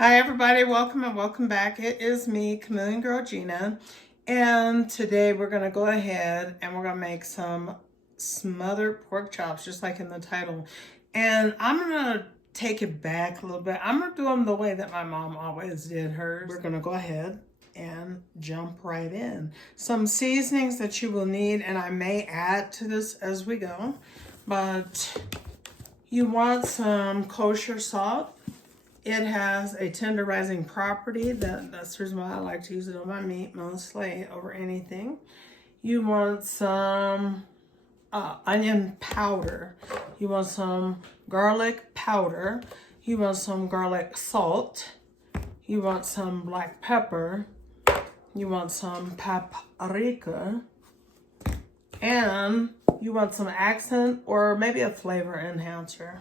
Hi everybody, welcome and welcome back. It is me, Chameleon Girl Gina, and today we're going to go ahead and we're going to make some smothered pork chops, just like in the title. And I'm going to take it back a little bit. I'm going to do them the way that my mom always did hers. We're going to go ahead and jump right in. Some seasonings that you will need, and I may add to this as we go, but you want some kosher salt. It has a tenderizing property. That's the reason why I like to use it on my meat mostly over anything. You want some onion powder. You want some garlic powder. You want some garlic salt. You want some black pepper. You want some paprika. And you want some accent or maybe a flavor enhancer.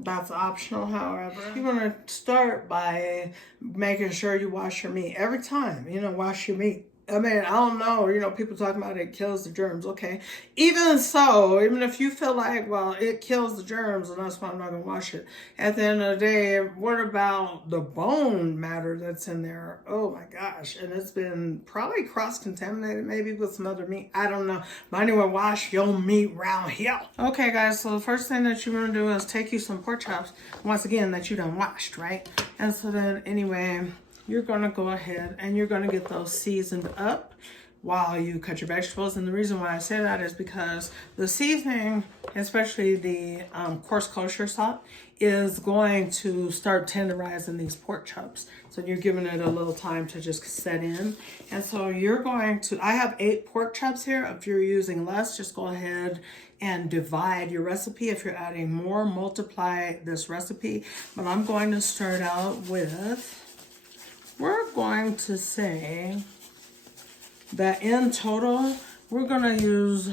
That's optional, however. You want to start by making sure you wash your meat every time. Wash your meat. I mean, I don't know, people talking about it kills the germs. Okay. Even so, even if you feel like, well, it kills the germs and that's why I'm not going to wash it. At the end of the day, what about the bone matter that's in there? Oh my gosh. And it's been probably cross-contaminated maybe with some other meat. I don't know. But anyway, wash your meat round here. Okay, guys. So the first thing that you want to do is take you some pork chops. Once again, that you done washed, right? And so then anyway, you're going to go ahead and you're going to get those seasoned up while you cut your vegetables. And the reason why I say that is because the seasoning, especially the coarse kosher salt, is going to start tenderizing these pork chops. So you're giving it a little time to just set in. And so you're going to, I have 8 pork chops here. If you're using less, just go ahead and divide your recipe. If you're adding more, multiply this recipe. But I'm going to start out with, we're going to say that in total, we're going to use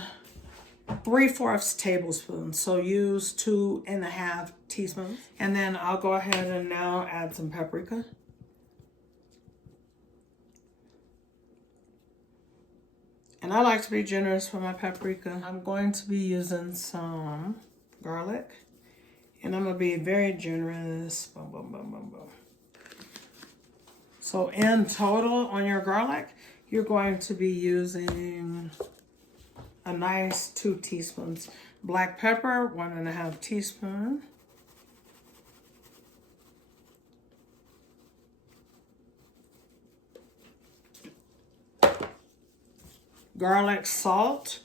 3/4 tablespoons. So use 2.5 teaspoons. And then I'll go ahead and now add some paprika. And I like to be generous with my paprika. I'm going to be using some garlic. And I'm going to be very generous. Boom, boom, boom, boom, boom. So in total on your garlic, you're going to be using a nice 2 teaspoons. Black pepper, 1.5 teaspoons. Garlic salt,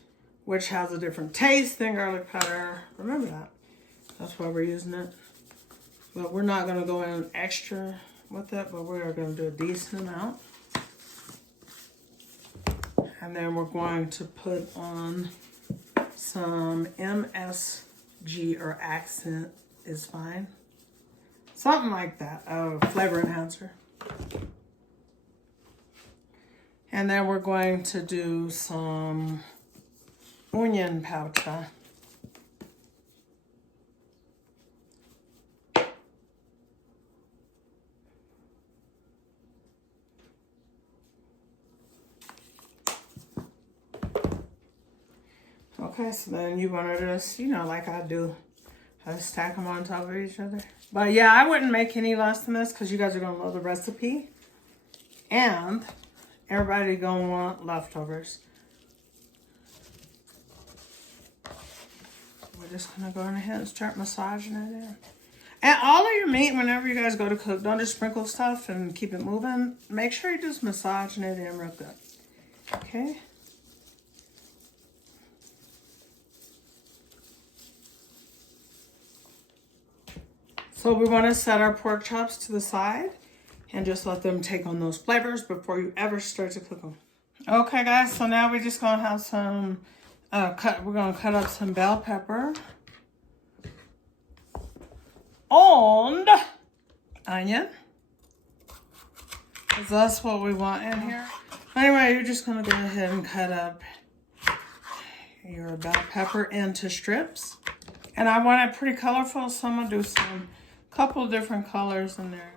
which has a different taste than garlic powder. Remember that. That's why we're using it. But we're not going to go in extra with it, but we are going to do a decent amount. And then we're going to put on some MSG or accent is fine. Something like that, a flavor enhancer. And then we're going to do some onion powder. Okay, so then you want to just, like I do, I stack them on top of each other. But yeah, I wouldn't make any less than this because you guys are going to love the recipe. And everybody going to want leftovers. We're just going to go ahead and start massaging it in. And all of your meat, whenever you guys go to cook, don't just sprinkle stuff and keep it moving. Make sure you're just massaging it in real good. Okay. So we want to set our pork chops to the side and just let them take on those flavors before you ever start to cook them. Okay, guys, so now we're just going to have some, we're going to cut up some bell pepper and onion, because that's what we want in here. Anyway, you're just going to go ahead and cut up your bell pepper into strips. And I want it pretty colorful, so I'm going to do some couple different colors in there.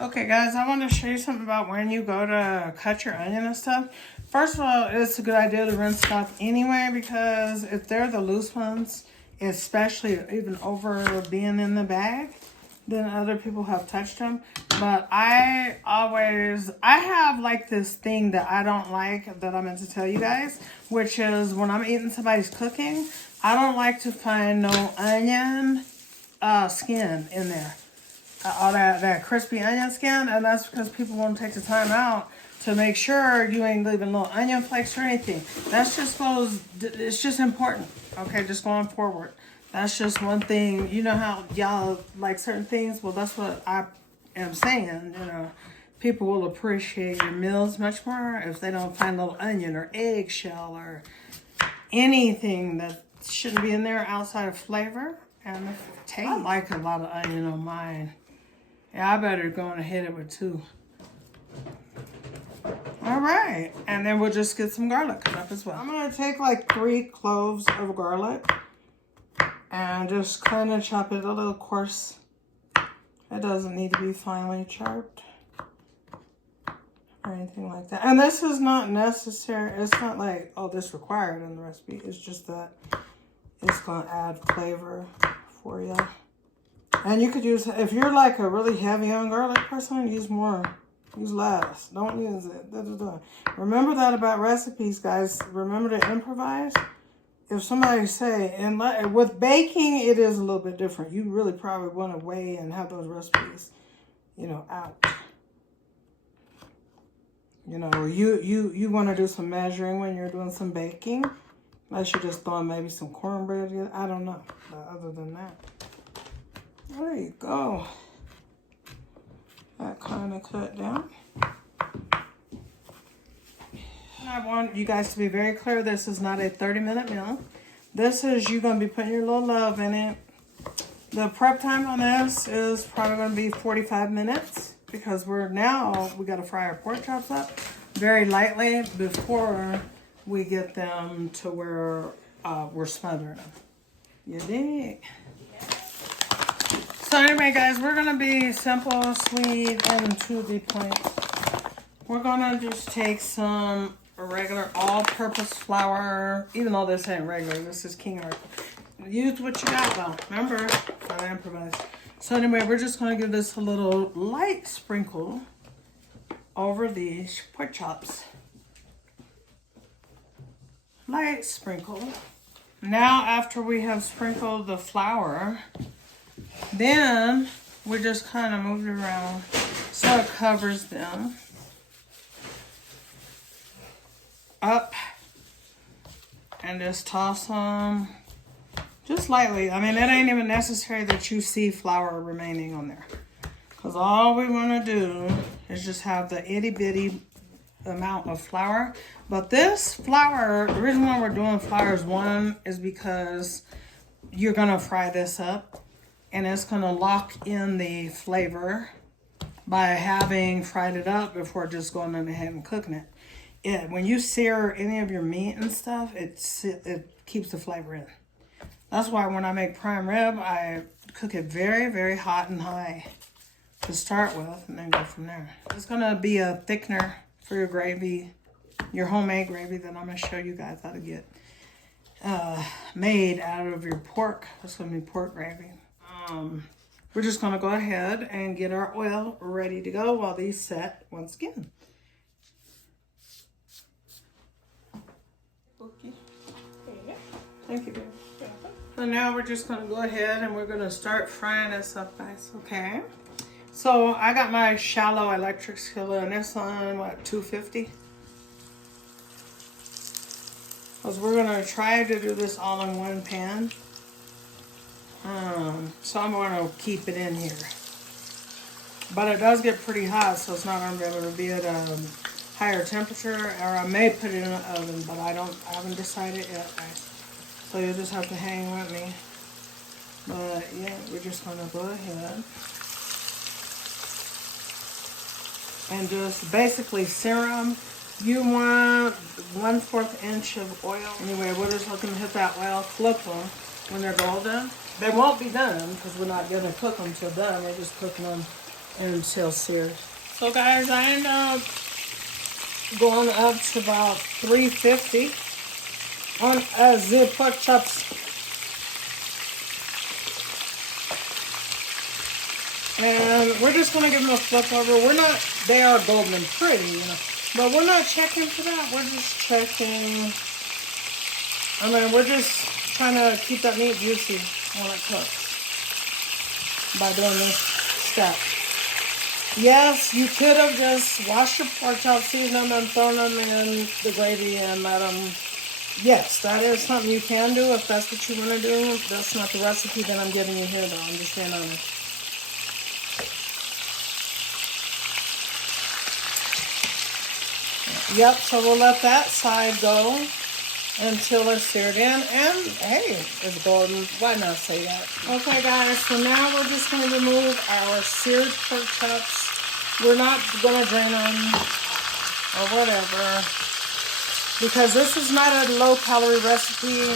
Okay guys, I want to show you something about when you go to cut your onion and stuff. First of all, it's a good idea to rinse it off anyway, because if they're the loose ones, especially even over being in the bag, then other people have touched them. But I have like this thing that I don't like that I meant to tell you guys, which is when I'm eating somebody's cooking, I don't like to find no onion skin in there. All that crispy onion skin, and that's because people won't take the time out to make sure you ain't leaving little onion flakes or anything. That's just it's just important, okay, just going forward. That's just one thing. You know how y'all like certain things? Well, that's what I am saying, you know. People will appreciate your meals much more if they don't find a little onion or eggshell or anything that shouldn't be in there outside of flavor and taste. I like a lot of onion on mine. Yeah, I better go on and hit it with 2. All right, and then we'll just get some garlic cut up as well. I'm gonna take like 3 cloves of garlic and just kind of chop it a little coarse. It doesn't need to be finely chopped or anything like that. And this is not necessary. It's not like, oh, this required in the recipe. It's just that it's gonna add flavor for you. And you could use, if you're like a really heavy on garlic person, use more, use less. Don't use it. Remember that about recipes, guys. Remember to improvise. If somebody say, and with baking, it is a little bit different. You really probably want to weigh and have those recipes, you know, out. You know, or you want to do some measuring when you're doing some baking. Unless you're just throwing maybe some cornbread in. I don't know. But other than that. There you go. That kind of cut down. I want you guys to be very clear. This is not a 30-minute meal. This is you going to be putting your little love in it. The prep time on this is probably going to be 45 minutes because we got to fry our pork chops up very lightly before we get them to where we're smothering them. You dig? So anyway, guys, we're going to be simple, sweet, and to the point. We're going to just take some regular all-purpose flour, even though this ain't regular, this is King Arthur. Use what you got, though. Remember, gotta improvise. So anyway, we're just going to give this a little light sprinkle over these pork chops. Light sprinkle. Now, after we have sprinkled the flour, then we just kind of move it around so it covers them up and just toss them just lightly. I mean, it ain't even necessary that you see flour remaining on there, because all we want to do is just have the itty bitty amount of flour. But this flour, the reason why we're doing flour is because you're gonna fry this up. And it's going to lock in the flavor by having fried it up before just going ahead and cooking it. When you sear any of your meat and stuff, it keeps the flavor in. That's why when I make prime rib, I cook it very, very hot and high to start with and then go from there. It's going to be a thickener for your gravy, your homemade gravy that I'm going to show you guys how to get made out of your pork. It's going to be pork gravy. We're just going to go ahead and get our oil ready to go while these set once again. Okay. Thank you, baby. So now we're just going to go ahead and we're going to start frying this up, guys. Okay. So I got my shallow electric skillet and this on, what, 250? Because we're going to try to do this all in one pan. So I'm going to keep it in here. But it does get pretty hot, so it's not going to be able to be at a higher temperature. Or I may put it in an oven, but I haven't decided yet, guys. So you'll just have to hang with me. But yeah, we're just going to go ahead and just basically sear them. You want 1/4 inch of oil. Anyway, we're just looking to hit that oil, flip them when they're golden. They won't be done because we're not going to cook them till done. We're just cooking them until seared. So guys, I end up going up to about 350 on the pork chops. And we're just gonna give them a flip over. We're not, they are golden and pretty, you know, but we're not checking for that. We're just checking, I mean, we're just trying to keep that meat juicy when it cooks by doing this step. Yes, you could have just washed your pork chops, seasoned them, and thrown them in the gravy and let them. Yes, that is something you can do if that's what you want to do. That's not the recipe that I'm giving you here, though. I'm just being honest. Yep, so we'll let that side go until it's seared in. And, hey, it's golden. Why not say that? Okay, guys, so now we're just going to remove our seared pork chops. We're not going to drain them or whatever, because this is not a low-calorie recipe.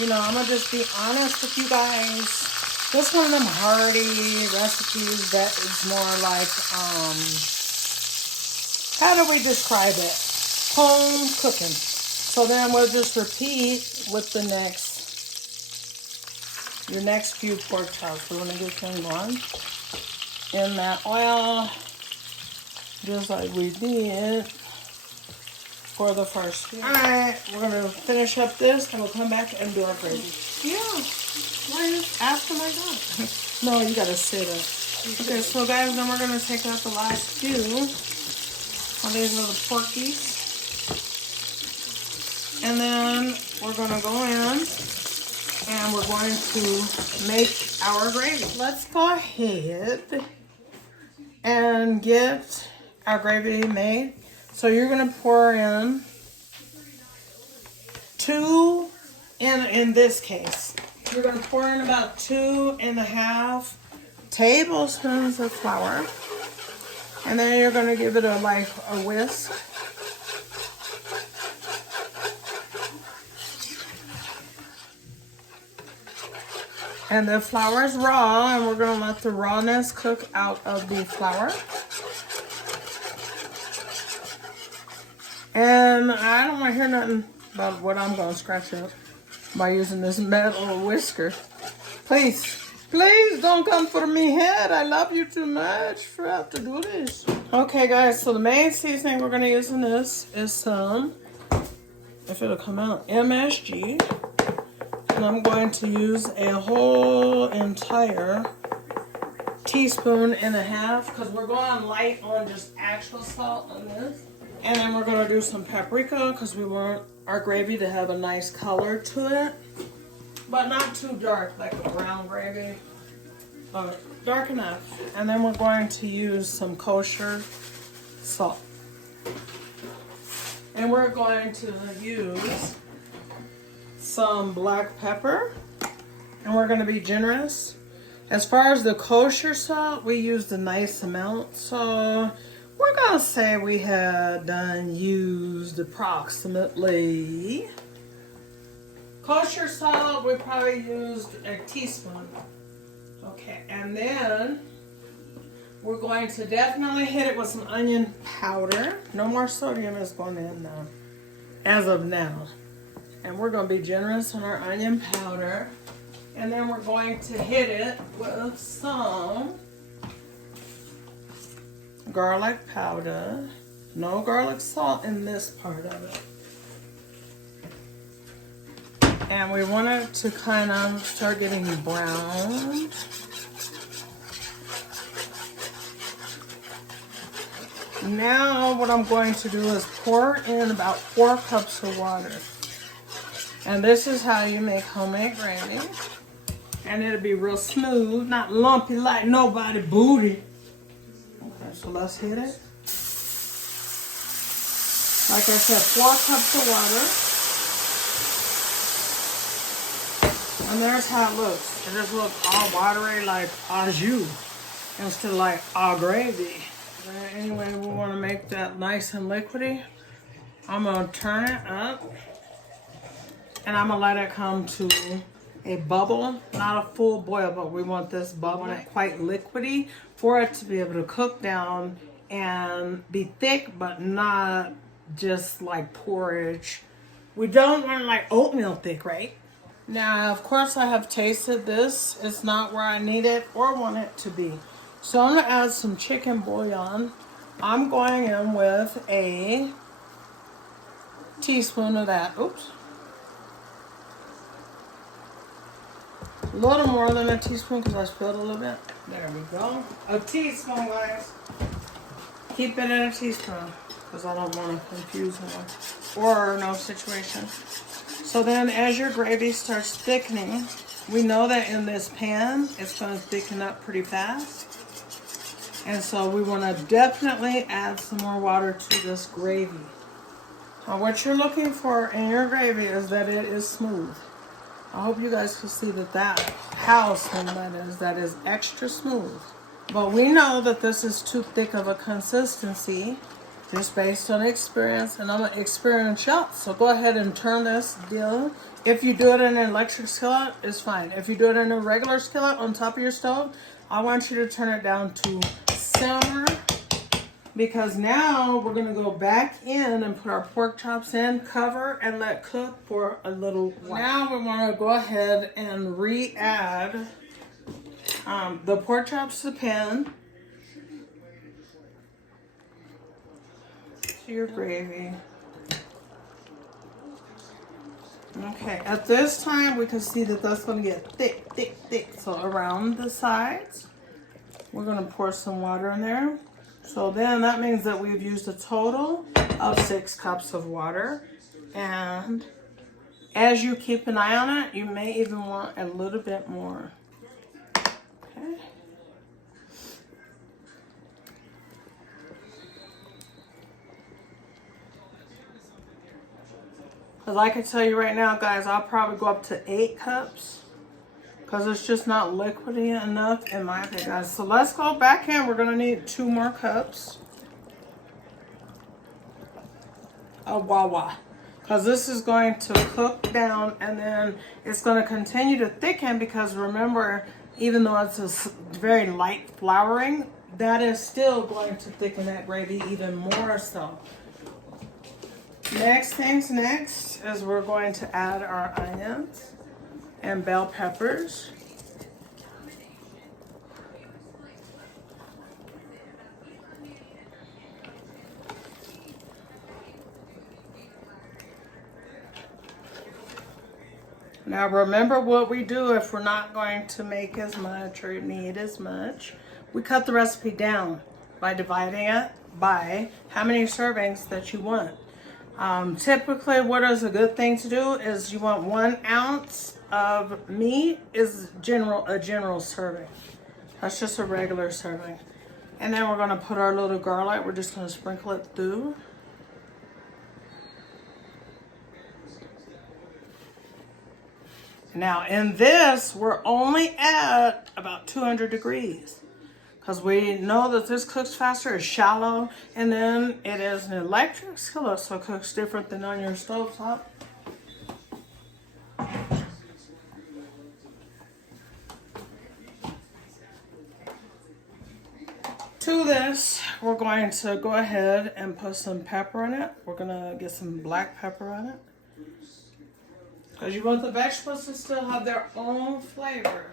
You know, I'm going to just be honest with you guys. This one of them hearty recipes that is more like, how do we describe it? Home cooking. So then we'll just repeat with the your next few pork chops. We're going to get them going in that oil, just like we did for the first few. All right, we're going to finish up this and we'll come back and do our gravy. Yeah, right after my God. No, you got to sit it. Okay, so guys, then we're going to take out the last few. Well, these are the porkies. And then we're going to go in and we're going to make our gravy. Let's go ahead and get our gravy made. So you're going to pour in in this case, you're going to pour in about 2.5 tablespoons of flour. And then you're going to give it a whisk. And the flour is raw, and we're going to let the rawness cook out of the flour. And I don't want to hear nothing about what I'm going to scratch up by using this metal whisker. Please, please don't come for me head. I love you too much for have to do this. Okay, guys, so the main seasoning we're going to use in this is some, if it'll come out, MSG. And I'm going to use a whole entire 1.5 teaspoons because we're going light on just actual salt on this. And then we're going to do some paprika because we want our gravy to have a nice color to it. But not too dark, like a brown gravy. Dark enough. And then we're going to use some kosher salt. And we're going to use some black pepper, and we're going to be generous. As far as the kosher salt, we used a nice amount, so we're going to say we had used approximately, kosher salt, we probably used a teaspoon. Okay, and then we're going to definitely hit it with some onion powder. No more sodium is going in now, as of now. And we're going to be generous on our onion powder. And then we're going to hit it with some garlic powder. No garlic salt in this part of it. And we want it to kind of start getting brown. Now what I'm going to do is pour in about 4 cups of water. And this is how you make homemade gravy. And it'll be real smooth, not lumpy like nobody booty. Okay, so let's hit it. Like I said, 4 cups of water. And there's how it looks. It just looks all watery like au jus instead of like au gravy. Anyway, we want to make that nice and liquidy. I'm going to turn it up. And I'm going to let it come to a bubble, not a full boil, but we want this bubble quite liquidy for it to be able to cook down and be thick, but not just like porridge. We don't want like oatmeal thick, right? Now, of course, I have tasted this. It's not where I need it or want it to be. So I'm gonna add some chicken bouillon. I'm going in with a teaspoon of that. Oops. A little more than a teaspoon because I spilled a little bit. There we go. A teaspoon, guys. Keep it in a teaspoon because I don't want to confuse one or no situation. So then as your gravy starts thickening, we know that in this pan, it's going to thicken up pretty fast. And so we want to definitely add some more water to this gravy. Now what you're looking for in your gravy is that it is smooth. I hope you guys can see that how smooth that is extra smooth. But we know that this is too thick of a consistency just based on experience, and I'm an experienced chef, so go ahead and turn this deal. If you do it in an electric skillet, it's fine. If you do it in a regular skillet on top of your stove, I want you to turn it down to simmer, because now we're gonna go back in and put our pork chops in, cover, and let cook for a little while. Now we wanna go ahead and re-add the pork chops to the pan. Your gravy. Okay, at this time we can see that that's going to get thick, thick, thick. So around the sides, we're going to pour some water in there. So then that means that we've used a total of 6 cups of water. And as you keep an eye on it, you may even want a little bit more. Okay. Because I can tell you right now, guys, I'll probably go up to 8 cups. Because it's just not liquidy enough in my opinion, guys. So let's go back in. We're going to need 2 more cups of wawa. Because this is going to cook down and then it's going to continue to thicken, because remember, even though it's a very light flouring, that is still going to thicken that gravy even more so. Next things next is we're going to add our onions and bell peppers. Now remember what we do if we're not going to make as much or need as much. We cut the recipe down by dividing it by how many servings that you want. Typically, what is a good thing to do is you want 1 ounce of meat is a general serving. That's just a regular serving. And then we're going to put our little garlic. We're just going to sprinkle it through. Now in this, we're only at about 200 degrees. Because we know that this cooks faster, it's shallow, and then it is an electric skillet, so it cooks different than on your stovetop. To this, we're going to go ahead and put some pepper in it. We're going to get some black pepper on it. Because you want the vegetables to still have their own flavor.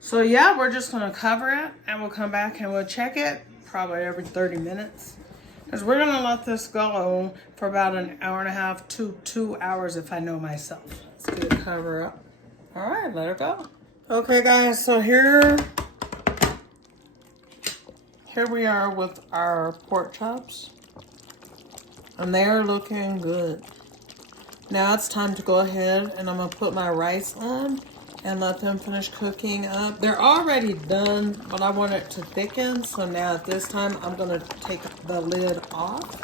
So yeah, we're just going to cover it and we'll come back and we'll check it probably every 30 minutes. Because we're going to let this go for about 1.5 hours to 2 hours if I know myself. Let's get it cover up. All right, let it go. Okay guys, so here we are with our pork chops. And they're looking good. Now it's time to go ahead and I'm going to put my rice on and let them finish cooking up. They're already done, but I want it to thicken. So now at this time, I'm gonna take the lid off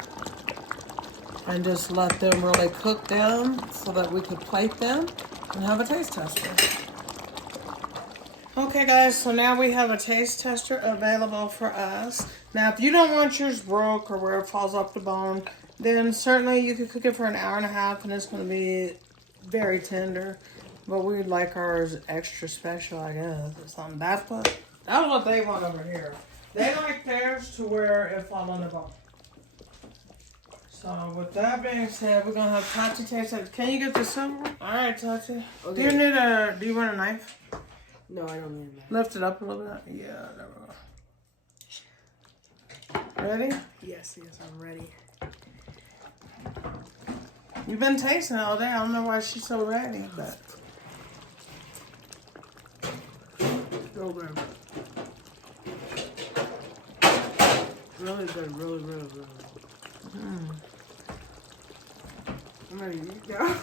and just let them really cook down so that we could plate them and have a taste tester. Okay guys, so now we have a taste tester available for us. Now if you don't want yours broke or where it falls off the bone, then certainly you could cook it for an hour and a half and it's going to be very tender. But we'd like ours extra special, I guess, or something. That's what they want over here. They like theirs to where it fall on the bone. So with that being said, we're gonna have Tati taste it. Can you get the silver? All right, Tati. Okay. Do you want a knife? No, I don't need a knife. Lift it up a little bit. Yeah, there we go. Ready? Yes, I'm ready. You've been tasting it all day. I don't know why she's so ready, but. So good. Really good, really good. I'm ready to eat now.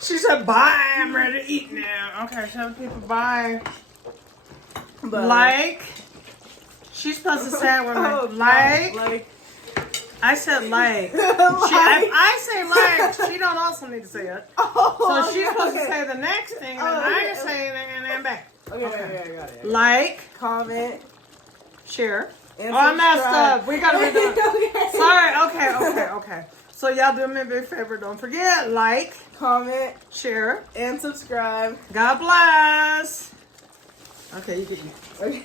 She said, bye, I'm ready to eat now. Okay, tell people bye. Like. She's supposed to say it with me. Like. I said like. I say like. She don't also need to say it. So she's supposed to say the next thing, and I say it, and then back. Okay, I got it. Like. Comment. Share. And I messed up. We gotta redo it. Okay. Sorry. Okay. So y'all do me a big favor. Don't forget, like, comment, share, and subscribe. God bless. Okay, you can eat. Okay.